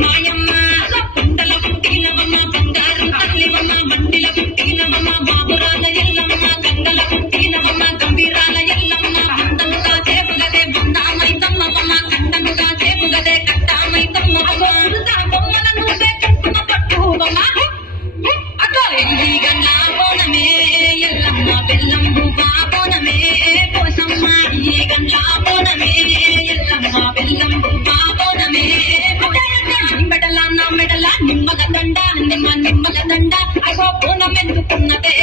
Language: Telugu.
మాయమ్మ నిమ్మల దండ నిమ్మ నిమ్మల దండ. అగో పూనమెందుకున్నదే